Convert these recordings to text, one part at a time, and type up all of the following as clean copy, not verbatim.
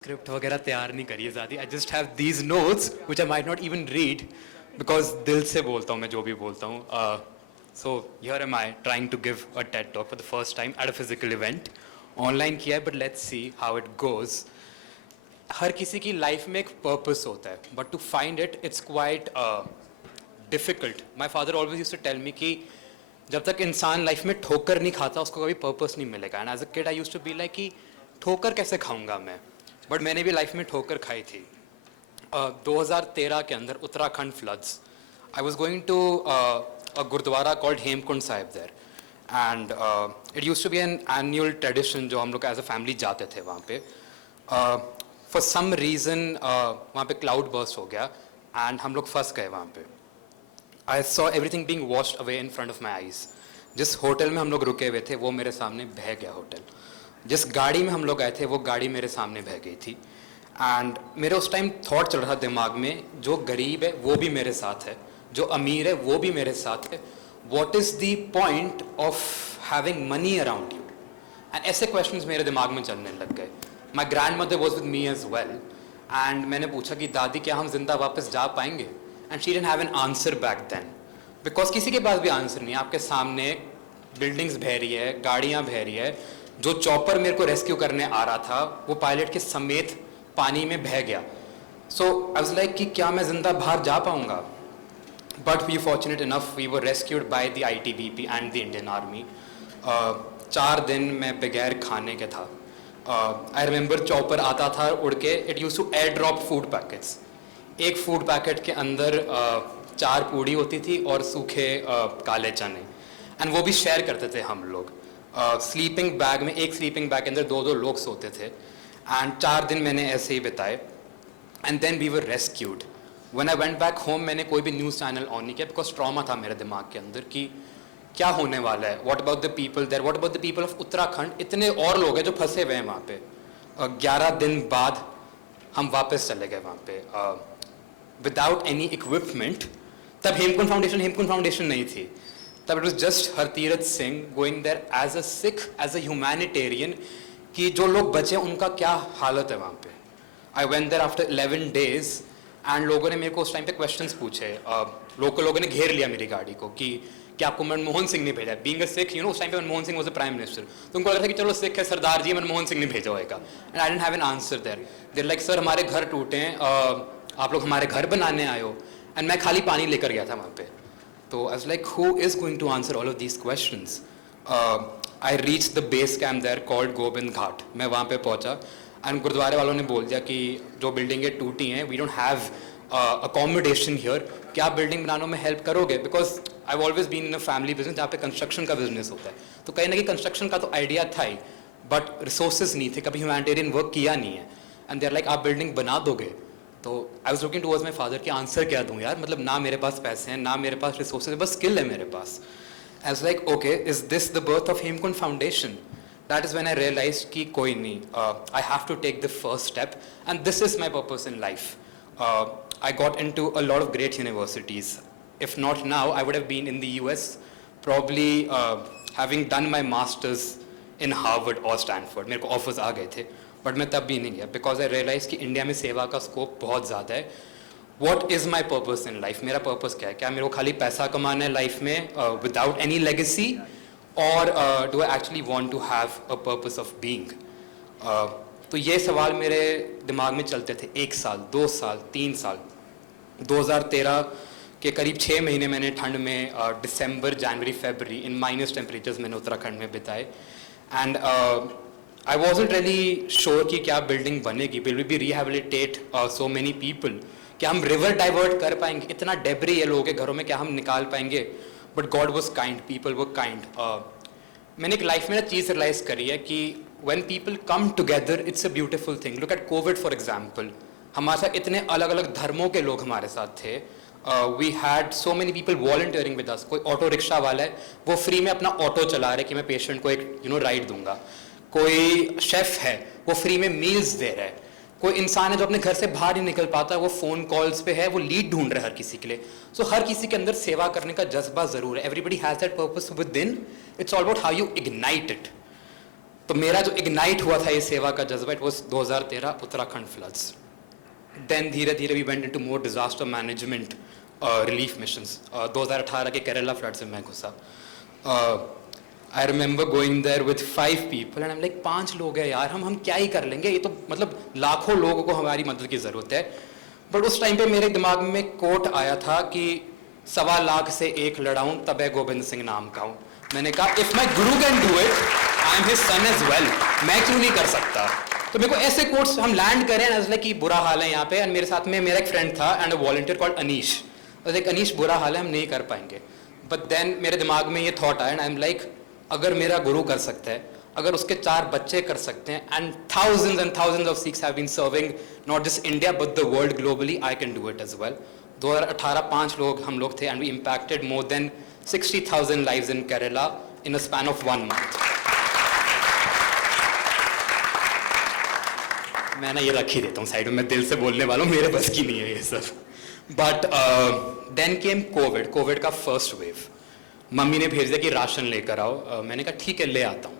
Script वगैरह तैयार नहीं करी है ज़्यादा. I just have these notes which I might not even read because दिल से बोलता हूँ मैं जो भी बोलता हूँ. So here am I trying to give a TED talk for the first time at a physical event. Online किया है but let's see how it goes. हर किसी की लाइफ में एक पर्पस होता है but to find it it's quite difficult. My father always used to tell me कि जब तक इंसान लाइफ में ठोकर नहीं खाता उसको कभी पर्पस नहीं मिलेगा. And as a kid I used to be like कि ठोकर कैसे खाऊंगा मैं. बट मैंने भी लाइफ में ठोकर खाई थी. 2013 के अंदर Uttarakhand floods. I was going to a gurudwara called Hemkund Sahib there and it use to be an annual tradition जो हम लोग एज अ फैमिली जाते थे वहाँ पे. फॉर सम रीज़न वहाँ पे क्लाउड बर्स्ट हो गया एंड हम लोग फंस गए वहाँ पे. I saw everything being washed away in front of my eyes. जिस होटल में हम लोग रुके हुए थे वो मेरे सामने बह गया होटल. जिस गाड़ी में हम लोग आए थे वो गाड़ी मेरे सामने बह गई थी. एंड मेरे उस टाइम थॉट चल रहा दिमाग में जो गरीब है वो भी मेरे साथ है, जो अमीर है वो भी मेरे साथ है. What is the point of having money around you. And ऐसे क्वेश्चंस मेरे दिमाग में चलने लग गए. My grandmother was with me as well and मैंने पूछा कि दादी क्या हम जिंदा वापस जा पाएंगे. And she didn't have an answer back then because किसी के पास भी आंसर नहीं है. आपके सामने बिल्डिंग्स बह रही है, गाड़ियाँ बह रही है. जो चॉपर मेरे को रेस्क्यू करने आ रहा था वो पायलट के समेत पानी में बह गया. सो आई वाज लाइक कि क्या मैं जिंदा बाहर जा पाऊंगा. But we fortunate enough we were rescued by the ITBP and the Indian army. 4 दिन मैं बगैर खाने के था. आई रिमेंबर चॉपर आता था उड़ के. It use to air drop food packets. एक फूड पैकेट के अंदर 4 पूड़ी होती थी और सूखे काले चने. एंड वो भी शेयर करते थे हम लोग. स्लीपिंग बैग में, एक स्लीपिंग बैग के अंदर 2-2 लोग सोते थे. एंड 4 दिन मैंने ऐसे ही बिताए. And then we were rescued. When I went back home मैंने कोई भी न्यूज़ चैनल ऑन नहीं किया बिकॉज ट्रॉमा था मेरे दिमाग के अंदर कि क्या होने वाला है. What about the people there, what about the people of Uttarakhand. इतने और लोग हैं जो फंसे हुए हैं वहाँ पे. 11 दिन बाद हम वापस चले गए वहाँ पे विदाउट एनी इक्विपमेंट. तब हेमकुंड फाउंडेशन नहीं थी. तब it was just Hartirath Singh going there as a Sikh, as a humanitarian कि जो लोग बचे उनका क्या हालत है वहाँ पे. I went there after 11 days and लोगों ने मेरे को उस टाइम पे क्वेश्चंस पूछे. लोगों ने घेर लिया मेरी गाड़ी को कि क्या आपको मनमोहन सिंह ने भेजा. बीइंग अ सिख उस टाइम पे Manmohan Singh was the prime minister. तो उनको लग रहा था कि चलो सिख है सरदार जी, मनमोहन सिंह ने भेजा होगा. And I didn't have an answer there. There like sir हमारे घर टूटे हैं, आप लोग हमारे घर बनाने आए हो. एंड मैं खाली पानी लेकर गया था वहाँ पे. तो I was like who is going to answer all of these questions. I reach the base camp there called Gobind Ghat. मैं वहाँ पे पहुँचा एंड गुरुद्वारे वालों ने बोल दिया कि जो बिल्डिंगें टूटी हैं we don't have accommodation here. क्या आप बिल्डिंग बनाने में हेल्प करोगे. Because I have always been in a family business जहाँ पे कंस्ट्रक्शन का बिजनेस होता है. तो कहीं ना कहीं कंस्ट्रक्शन का तो आइडिया था ही बट रिसोर्सेज नहीं थे, कभी ह्यूमैनिटेरियन वर्क किया नहीं है. एंड देयर लाइक आप बिल्डिंग बना दोगे. तो I was looking towards my father कि आंसर क्या दूँ यार. मतलब ना मेरे पास पैसे हैं ना मेरे पास रिसोर्सेज, बस स्किल है मेरे पास. I was like okay is this the birth of Hemkund foundation. That is when I realized कि कोई नहीं, I have to take the first step and this is my purpose in life. I got into a lot of great universities. If not now, I would have been in the US, probably having done my masters in Harvard or Stanford. मेरे को offers आ गए थे but मैं तब भी नहीं गया because I realized कि इंडिया में सेवा का स्कोप बहुत ज़्यादा है. What is my purpose in life? मेरा पर्पस क्या है. क्या मेरे को खाली पैसा कमाना है लाइफ में without any legacy? और do I actually want to have a purpose of being. तो ये सवाल मेरे दिमाग में चलते थे 1 साल, 2 साल, 3 साल. 2013 के करीब 6 महीने मैंने ठंड में दिसंबर, जनवरी, फरवरी इन माइनस टेम्परेचर्स मैंने उत्तराखंड में बिताए. And I wasn't really sure कि क्या बिल्डिंग बनेगी, will be rehabilitate so many people, क्या हम रिवर डाइवर्ट कर पाएंगे. इतना डेब्री है लोगों के घरों में, क्या हम निकाल पाएंगे. But God was kind, people were kind. मैंने एक लाइफ में ना चीज़ रियलाइज करी है कि when people come together it's a beautiful thing. Look at Covid for example. हमारे साथ इतने अलग अलग धर्मों के लोग हमारे साथ थे. We had so many people volunteering with us. कोई ऑटो रिक्शा वाला है वो फ्री में अपना ऑटो चला रहा है कि मैं पेशेंट को एक राइड दूंगा. कोई शेफ है वो फ्री में मील्स दे रहा है. कोई इंसान है जो अपने घर से बाहर नहीं निकल पाता, वो फ़ोन कॉल्स पे है, वो लीड ढूंढ रहा है हर किसी के लिए. सो हर किसी के अंदर सेवा करने का जज्बा ज़रूर है. Everybody has that purpose with in. It's all about how you ignite it. तो मेरा जो इग्नाइट हुआ था ये सेवा का जज्बा, it was 2013 Uttarakhand floods. Then धीरे धीरे we went into more disaster management relief missions. 2018 के केरला फ्लड में मैं घुसा. I remember going there with 5 people and I am like 5 लोग हैं यार, हम क्या ही कर लेंगे, ये तो मतलब लाखों लोगों को हमारी मदद की ज़रूरत है. बट उस टाइम पे मेरे दिमाग में कोट आया था कि 1.25 लाख से एक लड़ाऊं तबे गोविंद सिंह नाम का हूँ. मैंने कहा if my guru can do it, I am his son as well, मैं क्यों नहीं कर सकता. तो मेरे को ऐसे कोट्स हम लैंड करें एंड लाइक कि बुरा हाल है यहाँ पे. एंड मेरे साथ में मेरा एक फ्रेंड था and a volunteer called Anish. Like Anish बुरा हाल है, हम नहीं कर पाएंगे. बट देन मेरे दिमाग में ये थॉट आया एंड आई एम लाइक अगर मेरा गुरु कर सकता है, अगर उसके 4 बच्चे कर सकते हैं, and thousands of Sikhs have been serving not just India but the world globally, I can do it as well. 2018 5 लोग हम लोग थे and we impacted more than 60,000 lives in Kerala in a span of 1 month. मैं ना ये रख ही देता हूँ साइड में, मैं दिल से बोलने वाला हूँ, मेरे बस की नहीं है ये सब. बट देन केम कोविड का फर्स्ट वेव. मम्मी ने भेज दिया कि राशन लेकर आओ. मैंने कहा ठीक है ले आता हूँ.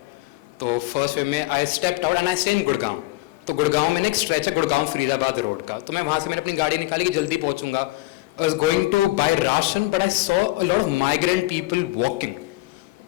तो फर्स्ट वेव में आई stepped out and I stay in Gurgaon. तो गुड़गांव में एक स्ट्रेच है गुड़गांव फरीदाबाद रोड का, तो मैं वहाँ से मैंने अपनी गाड़ी निकाली कि जल्दी पहुँचूंगा. I was going to buy ration, but I saw a lot of migrant people walking.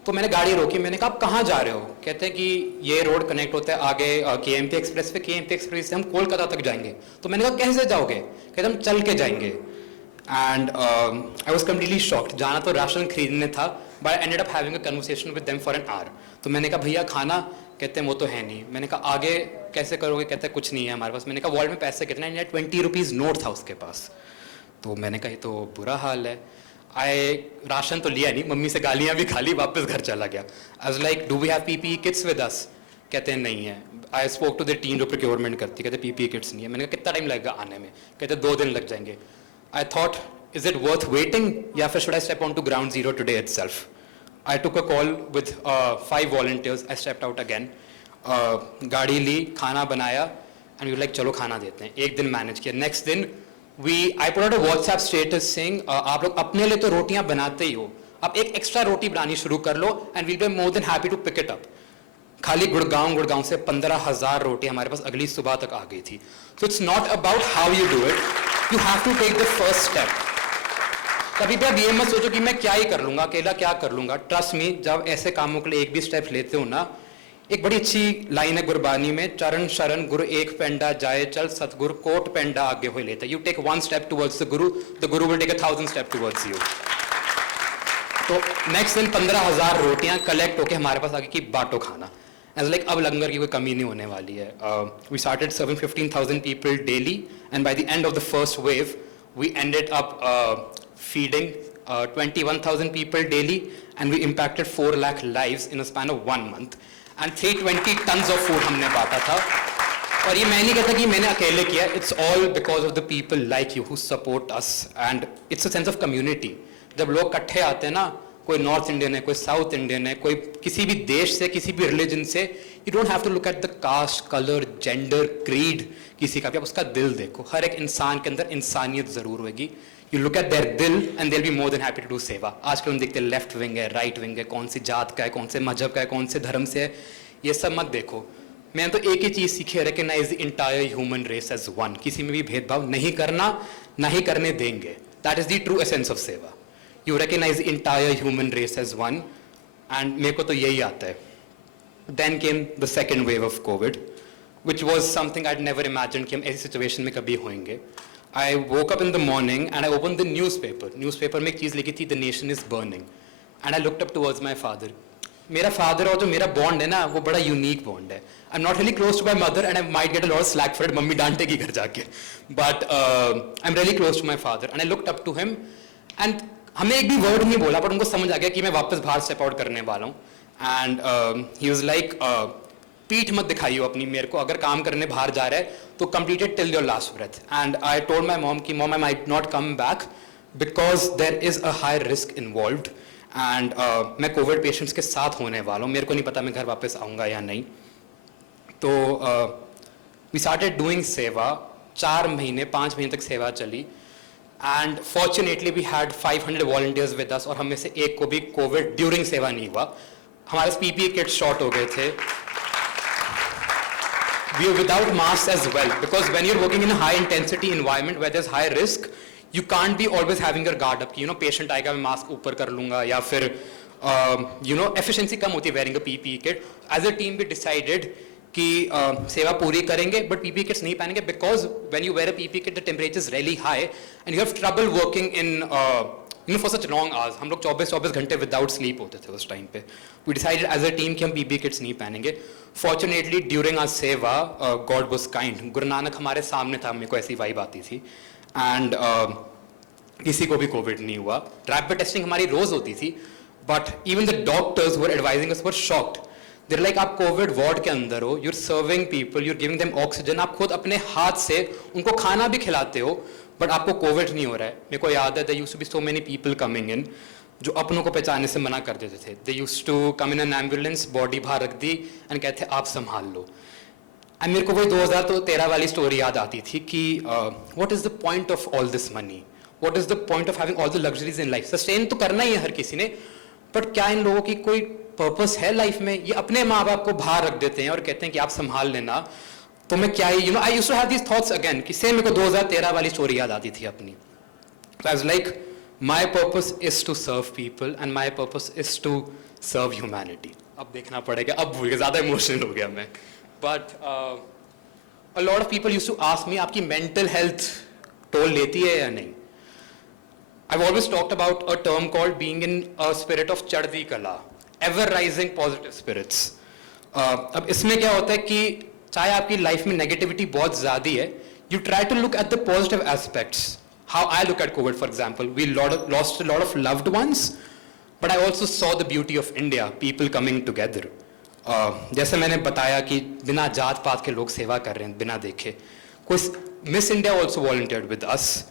तो मैंने गाड़ी रोकी, मैंने कहा आप कहाँ जा रहे हो. कहते हैं कि ये रोड कनेक्ट होता है आगे KMP एक्सप्रेस पे, KMP एक्सप्रेस से हम कोलकाता तक जाएंगे. तो मैंने कहा कैसे जाओगे. कहते हम चल के जाएंगे. And I was completely shocked. जाना तो राशन खरीदने था, but I ended up having a conversation with them for an hour. तो मैंने कहा भैया खाना. कहते हैं वो तो है नहीं. मैंने कहा आगे कैसे करोगे. कहते हैं कुछ नहीं है हमारे पास. मैंने कहा वॉलेट में पैसे कितने हैं. 20 रुपीज़ नोट था उसके पास. तो मैंने कहा ये तो बुरा हाल है. राशन तो लिया नहीं, मम्मी से गालियाँ भी खा ली, वापस घर चला गया. I was like do we have PPE kits with us. कहते हैं नहीं है. I spoke to the team जो प्रोक्योरमेंट करती. कहते PPE किट्स नहीं है. मैंने कहा कितना टाइम लगेगा आने में. कहते 2 दिन लग जाएंगे. I thought is it worth waiting या फिर should I step on to ground zero today itself. I took a call with 5 volunteers. I stepped out again. गाड़ी ली, खाना बनाया एंड यू लाइक चलो खाना देते हैं. एक दिन मैनेज किया. नेक्स्ट दिन I put out a WhatsApp status saying आप लोग अपने लिए तो रोटियां बनाते ही हो, आप एक एक्स्ट्रा रोटी बनानी शुरू कर लो and we'll be more than happy to pick it up. खाली गुड़गांव से 15,000 रोटी हमारे पास अगली सुबह तक आ गई थी. So it's not about how you do it, you have to take the first step. कभी भी आप ये मत सोचो कि मैं क्या ही कर लूंगा, अकेला क्या कर लूंगा. ट्रस्ट मी, जब ऐसे कामों के लिए एक भी स्टेप लेते हो ना, एक बड़ी अच्छी लाइन है गुरबानी में, चरण शरण गुरु एक पेंडा जाए चल, सतगुरु कोट पेंडा आगे हो लेता. You take 1 step towards the guru will take 1,000 steps towards you. तो नेक्स्ट दिन 15,000 रोटियां कलेक्ट होके हमारे पास आगे की बाटो खाना. एज लाइक अब लंगर की कोई कमी नहीं होने वाली है. We started serving 15,000 people daily and by the end of the first wave we ended up feeding 21,000 people daily and we impacted 4 lakh lives in a span of 1 month. And 320 tons of food हमने बांटा था. और ये मैं नहीं कहता कि मैंने अकेले किया. It's all because of the people like you who support us and it's a sense of community. जब लोग इकट्ठे आते हैं ना, कोई नॉर्थ इंडियन है, कोई साउथ इंडियन है, कोई किसी भी देश से, किसी भी रिलीजन से, you don't have to look at the caste, colour, gender, creed किसी का भी. आप उसका दिल देखो. हर एक इंसान के अंदर इंसानियत जरूर होगी. You look at their दिल and they'll be more than happy to do सेवा. आजकल हम देखते हैं लेफ्ट विंग है, राइट विंग है, कौन सी जात का है, कौन से मजहब का है, कौन से धर्म से है. ये सब मत देखो. मैंने तो एक ही चीज़ सीखी है, recognize the entire human race as one. किसी में भी भेदभाव नहीं करना, ना ही करने देंगे. That is the true essence of सेवा. You recognize the entire human race as one and मेरे को तो यही आता है. Then came the second wave of COVID, which was something I'd never imagined कि हम ऐसी सिचुएशन में कभी होंगे. I woke up in the morning and I opened the newspaper. Newspaper में एक चीज़ लिखी थी, the nation is burning. And I looked up towards my father. मेरा father और जो मेरा bond है ना, वो बड़ा unique bond है. I'm not really close to my mother and I might get a lot of slack for it. Mummy डांटेगी घर जाके. But I'm really close to my father and I looked up to him and हमने एक भी word नहीं बोला, but उनको समझ आ गया कि मैं वापस बाहर step out करने वाला हूँ. And he was like, पीठ मत दिखाइयो अपनी मेरे को. अगर काम करने बाहर जा रहा है तो complete it till your last breath. And I told my mom कि mom I might not come back because there is a high risk involved and मैं कोविड पेशेंट्स के साथ होने वाला हूँ. मेरे को नहीं पता मैं घर वापस आऊँगा या नहीं. तो वी स्टार्टेड डूइंग सेवा. 4 महीने 5 महीने तक सेवा चली and fortunately we had 500 volunteers with us और हम में से एक को भी कोविड ड्यूरिंग सेवा नहीं हुआ. हमारे PPE किट्स शॉर्ट हो गए थे. we are without masks as well, because when you're working in a high intensity environment where there's high risk, you can't be always having your guard up. Patient आएगा मैं mask ऊपर कर लूँगा, या फिर efficiency कम होती है wearing a PPE kit. As a team we decided कि सेवा पूरी करेंगे, but PPE kits नहीं पहनेंगे, because when you wear a PPE kit the temperature is really high and you have trouble working in for such long hours. हम लोग 24 घंटे without sleep होते थे उस time पे. We decided as a team कि हम PPE kits नहीं पहनेंगे. Fortunately during our सेवा God was kind. Guru Nanak हमारे सामने था, मेरे को ऐसी वाइब आती थी, and किसी को भी कोविड नहीं हुआ. रैपिड टेस्टिंग हमारी रोज होती थी, but even the doctors who were advising us were shocked. They're like, आप कोविड वार्ड के अंदर हो, you're serving people, you're giving them oxygen, आप खुद अपने हाथ से उनको खाना भी खिलाते हो, बट आपको कोविड नहीं हो रहा है. मेरे को याद है, there used to be so many people coming in जो अपनों को पहचानने से मना कर देते थे. They used to come in an ambulance, body बाहर रख दी and कहते आप संभाल लो. And मेरे को वही 2013 वाली स्टोरी याद आती थी कि what is the point of all this money? What is the point of having all the luxuries in life? Sustain तो करना ही है हर किसी ने, बट क्या इन लोगों की कोई पर्पस है लाइफ में? ये अपने माँ बाप को बाहर रख देते हैं और कहते हैं कि आप संभाल लेना. तो मैं क्या ही I used to have these thoughts again कि सेम मेरे को 2013 वाली स्टोरी याद आती थी अपनी. So I was like, my purpose is to serve people and my purpose is to serve humanity. अब देखना पड़ेगा, अब भूल गया, ज़्यादा इमोशनल हो गया मैं. But a lot of people used to ask me, आपकी mental health टोल लेती है या नहीं? I've always talked about a term called being in a spirit of चढ़ती कला, ever rising positive spirits. अब इसमें क्या होता है कि चाहे आपकी लाइफ में नेगेटिविटी बहुत ज़्यादा है, you try to look at the positive aspects. How I look at COVID, for example, we lost a lot of loved ones, but I also saw the beauty of India, people coming together. जैसे मैंने बताया कि बिना जात पात के लोग सेवा कर रहे हैं बिना देखे. कोई miss India also volunteered with us.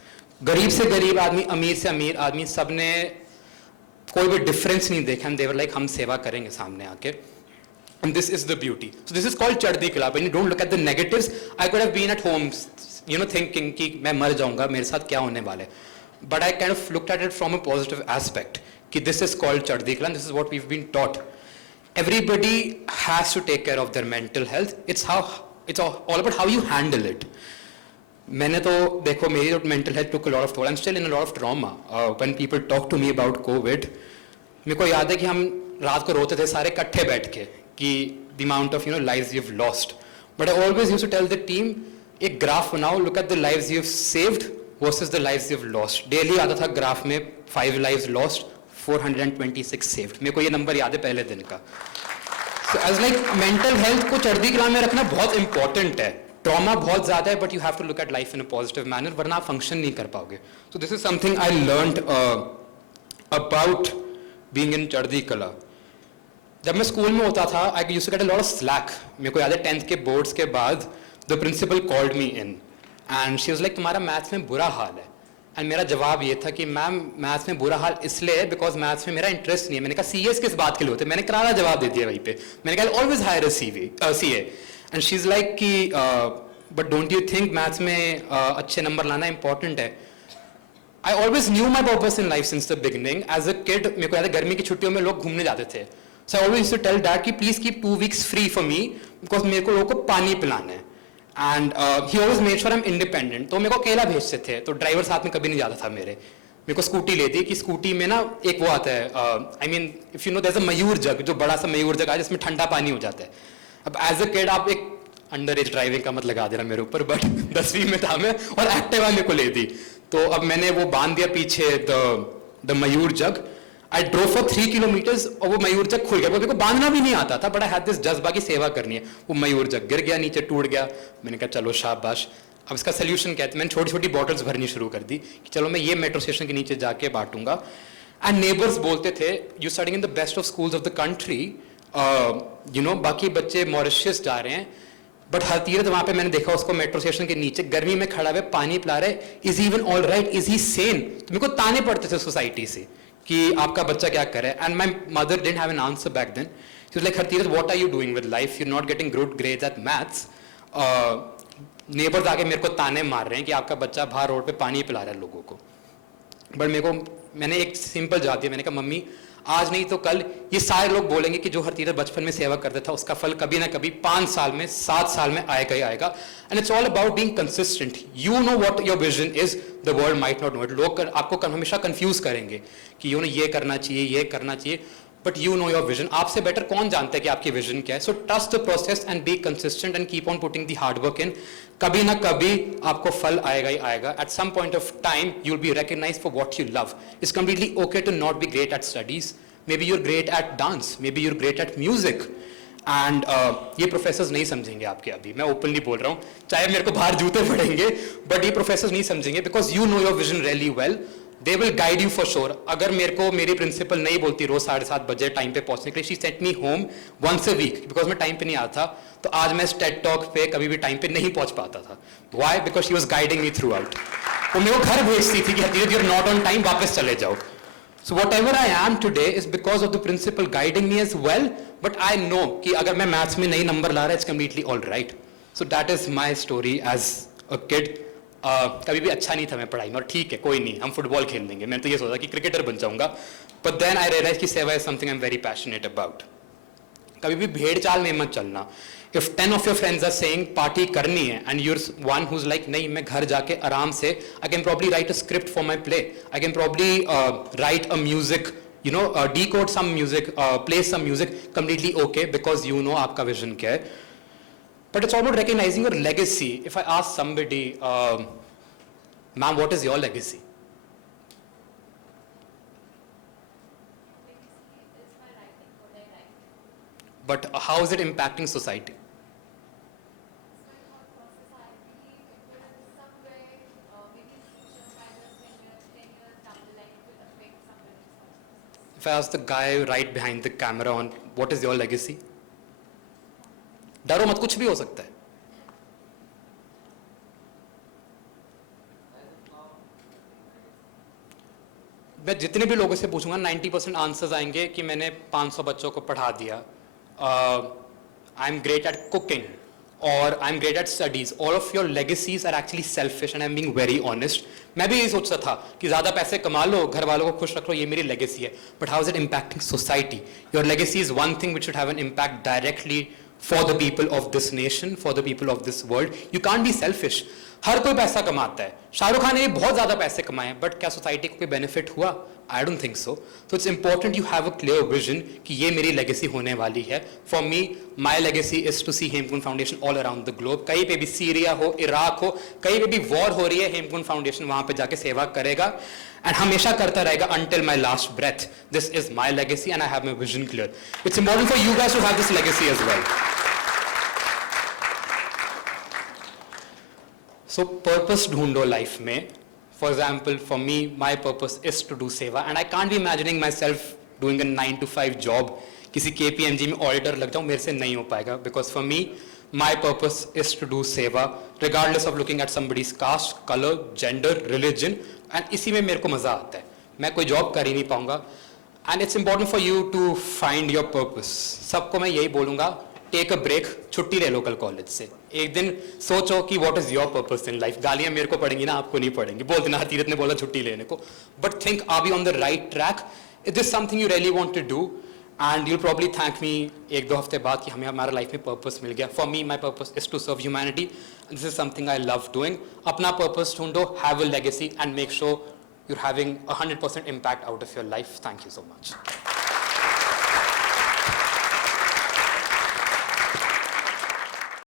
गरीब से गरीब आदमी, अमीर से अमीर आदमी, सब ने कोई भी डिफरेंस नहीं देखा. एंड दे वर लाइक हम सेवा करेंगे सामने आके. And this is the beauty. So this is called चढ़ती कला. When you don't look at the negatives, I could have been at home, thinking कि मैं मर जाऊंगा, मेरे साथ क्या होने वाला है. But I kind of looked at it from a positive aspect. कि this is called चढ़ती कला. This is what we've been taught. Everybody has to take care of their mental health. It's all about how you handle it. मैंने तो देखो मेरी mental health took a lot of toll. I'm still in a lot of trauma. When people talk to me about COVID, मेरे को याद है कि हम रात को रोते थे सारे इकट्ठे बैठ के कि the amount of lives you've lost. But I always used to tell the team, एक ग्राफ बनाओ, look at the lives you've saved versus the lives you've lost. Daily आता था ग्राफ में 5 lives lost, 426 saved. मेरे को ये number याद है पहले दिन का. So I was like, mental health को चढ़ती कला में रखना बहुत important है. ट्रॉमा बहुत ज़्यादा है, but you have to look at life in a positive manner, वरना आप फंक्शन नहीं कर पाओगे. So this is something I learned about being in चढ़ती कला. जब मैं स्कूल में होता था, I used to get a lot of slack. मेरे को याद है 10th के बोर्ड्स के बाद the principal called me in and she was like, तुम्हारा मैथ्स में बुरा हाल है. एंड मेरा जवाब ये था कि मैम मैथ्स में बुरा हाल इसलिए है बिकॉज मैथ्स में मेरा इंटरेस्ट नहीं है. मैंने कहा सीएस किस बात के लिए होते हैं? मैंने करारा जवाब दे दिया वहीं पे. मैंने कहा always hire CA. And she is like कि but don't you think maths में अच्छे नंबर लाना इंपॉर्टेंट है? I always knew my purpose in life since the beginning. As a kid मेरे को याद है गर्मी की छुट्टियों में लोग घूमने जाते थे. So I always to tell dad कि please keep 2 weeks free for me because मेरे को लोगों को पानी पिलाना है. And he always made sure I am independent. तो मेरे को अकेला भेजते थे, तो ड्राइवर साथ में कभी नहीं जाता था मेरे. मेरे को स्कूटी लेती कि स्कूटी में ना एक वो आता है, I mean if you know there is a Mayur jug, जो बड़ा सा मयूर जग है जिसमें ठंडा पानी हो जाता है. अब एज अ किड आप एक अंडर एज ड्राइविंग का मत लगा देना मेरे ऊपर, बट 10वीं में था मैं और एक्टिवा मेरे को ले दी. तो अब मैंने वो बांध दिया पीछे the Mayur jug. I drove for 3 kilometers और वो मयूर जग खुल गया. मेरे को बांधना भी नहीं आता था, बट आई हैड दिस जज्बा की सेवा करनी है. वो मयूर जग गिर गया, नीचे टूट गया. मैंने कहा चलो शाबाश. अब इसका सोल्यूशन क्या है? मैंने छोटी छोटी बॉटल्स भरनी शुरू कर दी कि चलो मैं ये मेट्रो स्टेशन के नीचे जाके बांटूंगा. एंड नेबर्स बोलते थे you studying in the best of schools of the country, बाकी बच्चे मॉरिशस जा रहे हैं, बट हर तीरथ वहां पे मैंने देखा उसको मेट्रो स्टेशन के नीचे गर्मी में खड़ा हुआ पानी पिला रहे. Is even all right? Is he Sen? तो मेरे को ताने पड़ते थे सोसाइटी से कि आपका बच्चा क्या करे. And my mother didn't have an answer back then. She was like Hartirath what are you doing with life? You are not getting good grades at maths. Neighbours आके मेरे को ताने मार रहे हैं कि आपका बच्चा बाहर रोड पे पानी पिला रहा है लोगों को. बट मैंने एक सिंपल जवाब दिया. मैंने कहा मम्मी आज नहीं तो कल ये सारे लोग बोलेंगे कि जो हरतीरथ बचपन में सेवा करता था उसका फल कभी ना कभी 5 साल में 7 साल में आएगा ही आएगा. And it's all about being consistent. You know what your vision is, the world might not know it. लोग आपको हमेशा कंफ्यूज करेंगे कि ये करना चाहिए, ये करना चाहिए, but you know your vision. आपसे बेटर कौन जानता है कि आपकी विजन क्या है. So trust the process and be consistent and keep on putting the hard work in. कभी ना कभी आपको फल आएगा ही आएगा. At some point of time you will be recognised for what you love. It's completely okay to not be great at studies. Maybe you're great at dance, maybe you're great at music, and ये professors नहीं समझेंगे आपके. अभी मैं openly बोल रहा हूँ, चाहे मेरे को बाहर जूते पड़ेंगे, बट ये प्रोफेसर्स नहीं समझेंगे because you know your vision really well. They will guide you for sure. अगर मेरे को मेरी प्रिंसिपल नहीं बोलती रोज 7:30 बजे टाइम पे पहुंचने के लिए, she sent me home once a week because मैं टाइम पे नहीं आता, तो आज मैं टेड टॉक पे कभी भी टाइम पे नहीं पहुंच पाता था. Why? Because she was guiding me through out. वो मेरे को घर भेजती थी कि Hartirath you're not on time, वापस चले जाओ. So whatever I am today is because of the principal guiding me as well, but I know कि अगर मैं मैथ्स में नई नंबर ला रहा है, it's completely all right. So that is my story as a kid. कभी भी अच्छा नहीं था मैं पढ़ाई में, और ठीक है कोई नहीं, हम फुटबॉल खेल लेंगे. मैंने तो ये सोचा कि क्रिकेटर बन जाऊंगा, but then I realized कि सेवा is something I'm very passionate about. कभी भी भेड़ चाल में मत चलना. If 10 of your friends are saying party करनी है and you're one who's like नहीं, मैं घर जाके आराम से I can probably write a script for my play. I can probably write a music, decode some music, play some music, completely okay because you know आपका vision क्या है. But it's all about recognizing your legacy. If I ask somebody, ma'am, what is your legacy? But how is it impacting society? If I ask the guy right behind the camera on what is your legacy? डरो मत, कुछ भी हो सकता है. मैं जितने भी लोगों से पूछूंगा 90% आंसर्स आएंगे कि मैंने 500 बच्चों को पढ़ा दिया, I am great at cooking, और I am great at studies. All of your legacies are actually selfish and I am being very honest. मैं भी यही सोचता था कि ज्यादा पैसे कमा लो, घर वालों को खुश रख लो, ये मेरी लेगेसी है. But how is it impacting society? Your legacy is one thing which should have an impact directly for the people of this nation, for the people of this world. You can't be selfish. हर कोई पैसा कमाता है. शाहरुख खान ने बहुत ज्यादा पैसे कमाए, but क्या सोसाइटी को कोई बेनिफिट हुआ? I don't think so. So it's important you have a clear vision कि ये मेरी legacy होने वाली है. For me, my legacy is to see Hemkund Foundation all around the globe. कहीं पे भी सीरिया हो, इराक हो, कहीं पे भी वॉर हो रही है, Hemkund Foundation वहां पे जाके सेवा करेगा and हमेशा करता रहेगा until my last breath. This is my legacy and I have my vision clear. It's important for you guys to have this legacy as well. So purpose ढूंढो life में. For example, for me, my purpose is to do seva, and I can't be imagining myself doing a 9 to 5 job. किसी KPMG में auditor लग जाऊँ, मेरे से नहीं हो पाएगा. Because for me, my purpose is to do seva, regardless of looking at somebody's caste, color, gender, religion, and इसी में मेरे को मजा आता है. मैं कोई job कर ही नहीं पाऊंगा. And it's important for you to find your purpose. सबको मैं यही बोलूँगा, टेक अ ब्रेक, छुट्टी ले लो कल कॉलेज से. एक दिन सोचो कि what is your purpose in life. गालियां मेरे को पड़ेंगी ना, आपको नहीं पड़ेंगी. बोल देना हरतीरथ ने बोला छुट्टी लेने को, but think are be on the right track? Is this something you really want to do? And you probably thank me 1-2 हफ्ते बाद कि हमें हमारा लाइफ में पर्पस मिल गया. For me my purpose is to serve humanity. This is something I love doing. अपना purpose ढूंढो, have a legacy and make sure you're having 100% impact out of your life. Thank you so much.